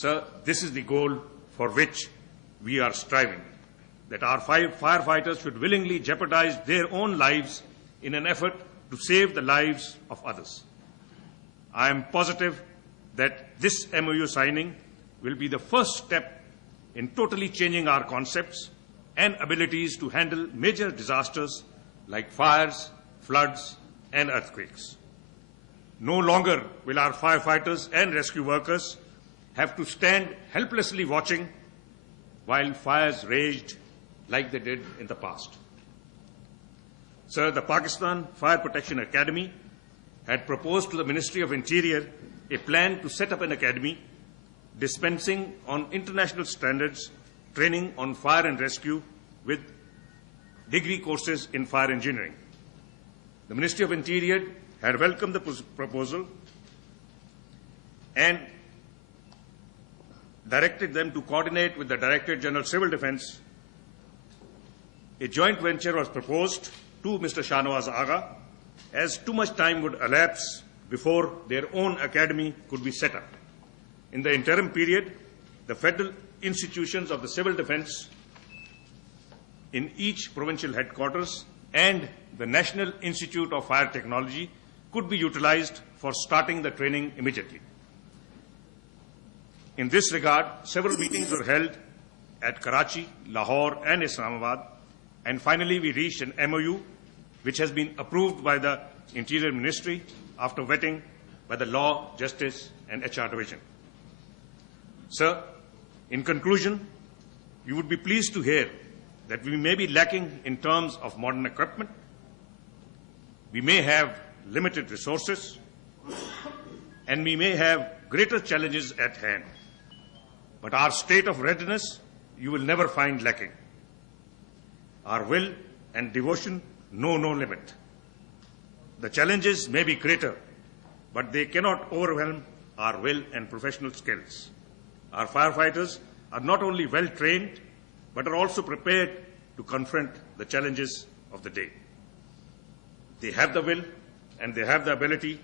Sir, this is the goal for which we are striving, that our firefighters should willingly jeopardize their own lives in an effort to save the lives of others. I am positive that this MOU signing will be the first step in totally changing our concepts and abilities to handle major disasters like fires, floods, and earthquakes. No longer will our firefighters and rescue workers have to stand helplessly watching while fires raged like they did in the past. Sir, the Pakistan Fire Protection Academy had proposed to the Ministry of Interior a plan to set up an academy dispensing on international standards training on fire and rescue with degree courses in fire engineering. The Ministry of Interior had welcomed the proposal and directed them to coordinate with the Directorate General Civil Defence. A joint venture was proposed to Mr. Shahnawaz Agha, as too much time would elapse before their own academy could be set up. In the interim period, the federal institutions of the civil defence in each provincial headquarters and the National Institute of Fire Technology could be utilized for starting the training immediately. In this regard, several meetings were held at Karachi, Lahore, and Islamabad, and finally we reached an MOU which has been approved by the Interior Ministry after vetting by the Law, Justice, and HR Division. Sir, in conclusion, you would be pleased to hear that we may be lacking in terms of modern equipment, we may have limited resources, and we may have greater challenges at hand. But our state of readiness you will never find lacking. Our will and devotion know no limit. The challenges may be greater, but they cannot overwhelm our will and professional skills. Our firefighters are not only well trained, but are also prepared to confront the challenges of the day. They have the will and they have the ability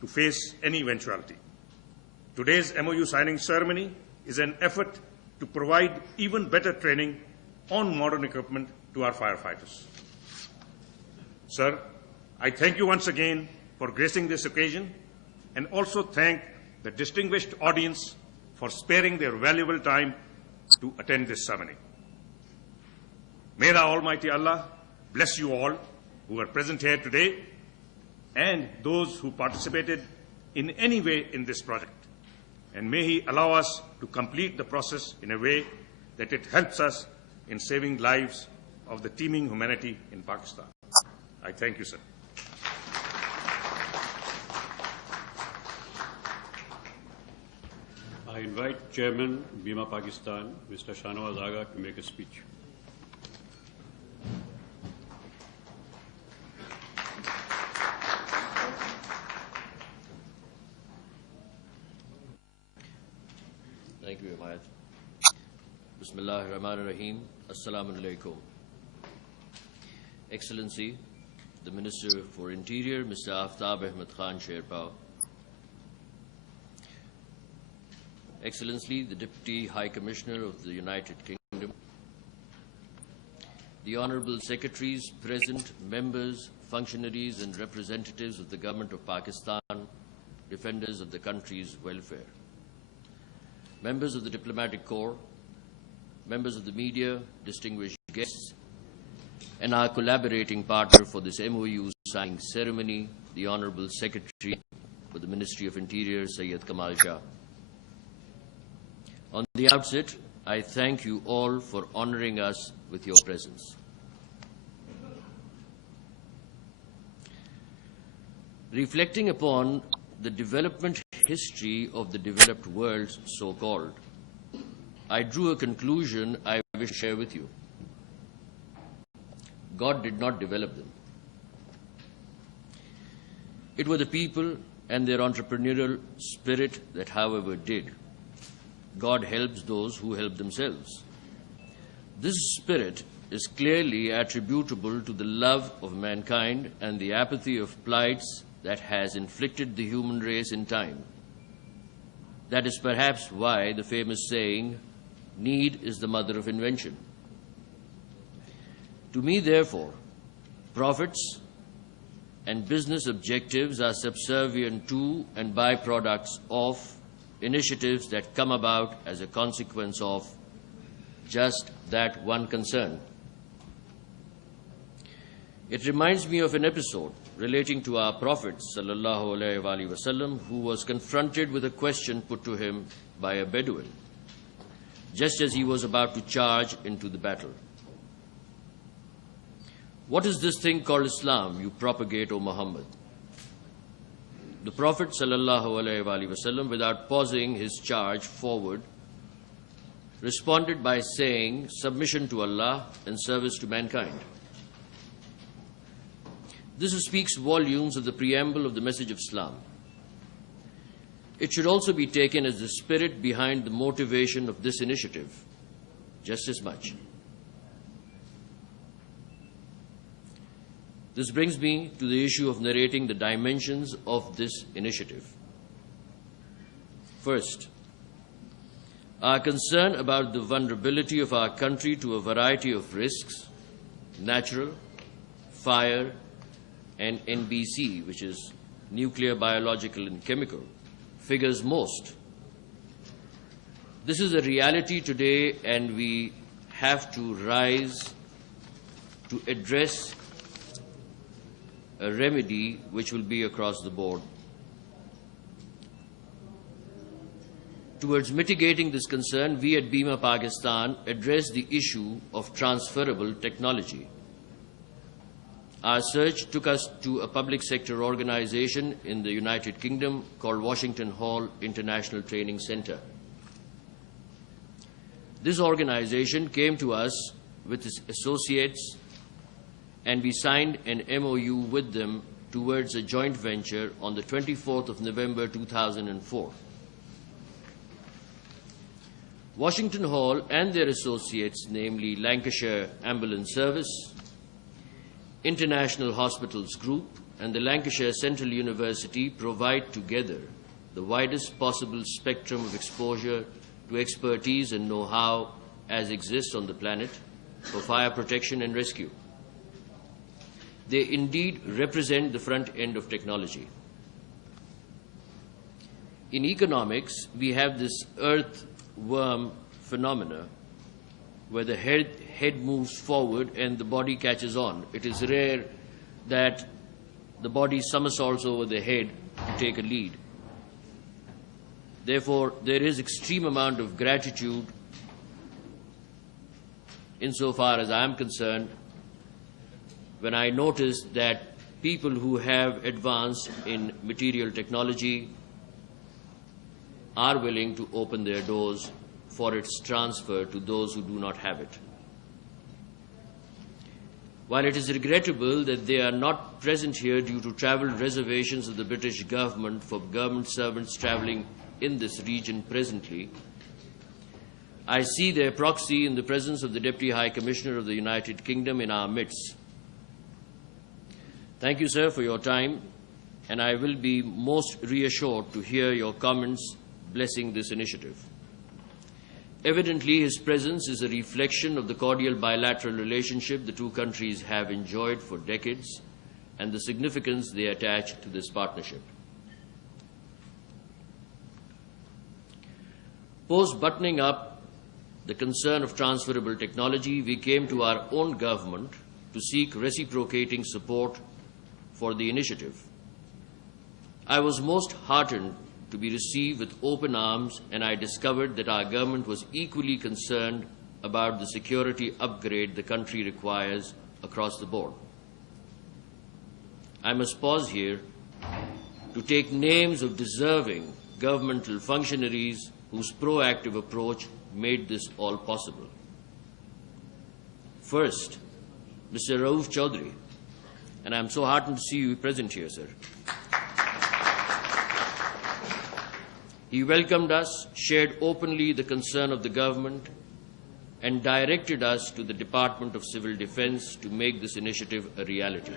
to face any eventuality. Today's MOU signing ceremony is an effort to provide even better training on modern equipment to our firefighters. Sir, I thank you once again for gracing this occasion and also thank the distinguished audience for sparing their valuable time to attend this ceremony. May the Almighty Allah bless you all who are present here today and those who participated in any way in this project. And may He allow us to complete the process in a way that it helps us in saving lives of the teeming humanity in Pakistan. I thank you, sir. I invite Chairman Beema Pakistan, Mr. Shahnawaz Agha, to make a speech. Thank you, Himayat. Bismillah ar-Rahman ar-Rahim. Assalamu alaikum. Excellency, the Minister for Interior, Mr. Aftab Ahmed Khan Sherpao. Excellency, the Deputy High Commissioner of the United Kingdom, the Honorable Secretaries, present members, functionaries and representatives of the Government of Pakistan, defenders of the country's welfare, members of the Diplomatic Corps, members of the media, distinguished guests, and our collaborating partner for this MOU signing ceremony, the Honorable Secretary for the Ministry of Interior, Syed Kamal Shah. On the outset, I thank you all for honoring us with your presence. Reflecting upon the development history of the developed world, so-called, I drew a conclusion I wish to share with you. God did not develop them. It were the people and their entrepreneurial spirit that, however, did. God helps those who help themselves. This spirit is clearly attributable to the love of mankind and the apathy of plights that has inflicted the human race in time. That is perhaps why the famous saying, "Need is the mother of invention." To me, therefore, profits and business objectives are subservient to and byproducts of initiatives that come about as a consequence of just that one concern. It reminds me of an episode relating to our Prophet ﷺ, who was confronted with a question put to him by a Bedouin, just as he was about to charge into the battle. "What is this thing called Islam you propagate, O Muhammad?" The Prophet ﷺ, without pausing his charge forward, responded by saying, "Submission to Allah and service to mankind." This speaks volumes of the preamble of the message of Islam. It should also be taken as the spirit behind the motivation of this initiative, just as much. This brings me to the issue of narrating the dimensions of this initiative. First, our concern about the vulnerability of our country to a variety of risks, natural, fire, and NBC, which is nuclear, biological, and chemical, figures most. This is a reality today, and we have to rise to address a remedy which will be across the board. Towards mitigating this concern, we at Beema Pakistan address the issue of transferable technology. Our search took us to a public sector organization in the United Kingdom called Washington Hall International Training Center. This organization came to us with its associates, and we signed an MOU with them towards a joint venture on the 24th of November 2004. Washington Hall and their associates, namely Lancashire Ambulance Service, International Hospitals Group, and the Lancashire Central University, provide together the widest possible spectrum of exposure to expertise and know-how as exists on the planet for fire protection and rescue. They indeed represent the front end of technology. In economics, we have this earthworm phenomena where the head moves forward and the body catches on. It is rare that the body somersaults over the head to take a lead. Therefore, there is extreme amount of gratitude insofar as I am concerned when I notice that people who have advanced in material technology are willing to open their doors for its transfer to those who do not have it. While it is regrettable that they are not present here due to travel reservations of the British government for government servants traveling in this region presently, I see their proxy in the presence of the Deputy High Commissioner of the United Kingdom in our midst. Thank you, sir, for your time, and I will be most reassured to hear your comments blessing this initiative. Evidently, his presence is a reflection of the cordial bilateral relationship the two countries have enjoyed for decades and the significance they attach to this partnership. Post-buttoning up the concern of transferable technology, we came to our own government to seek reciprocating support for the initiative. I was most heartened to be received with open arms, and I discovered that our government was equally concerned about the security upgrade the country requires across the board. I must pause here to take names of deserving governmental functionaries whose proactive approach made this all possible. First, Mr. Rauf Chaudhry, and I'm so heartened to see you present here, sir. He welcomed us, shared openly the concern of the government, and directed us to the Department of Civil Defense to make this initiative a reality.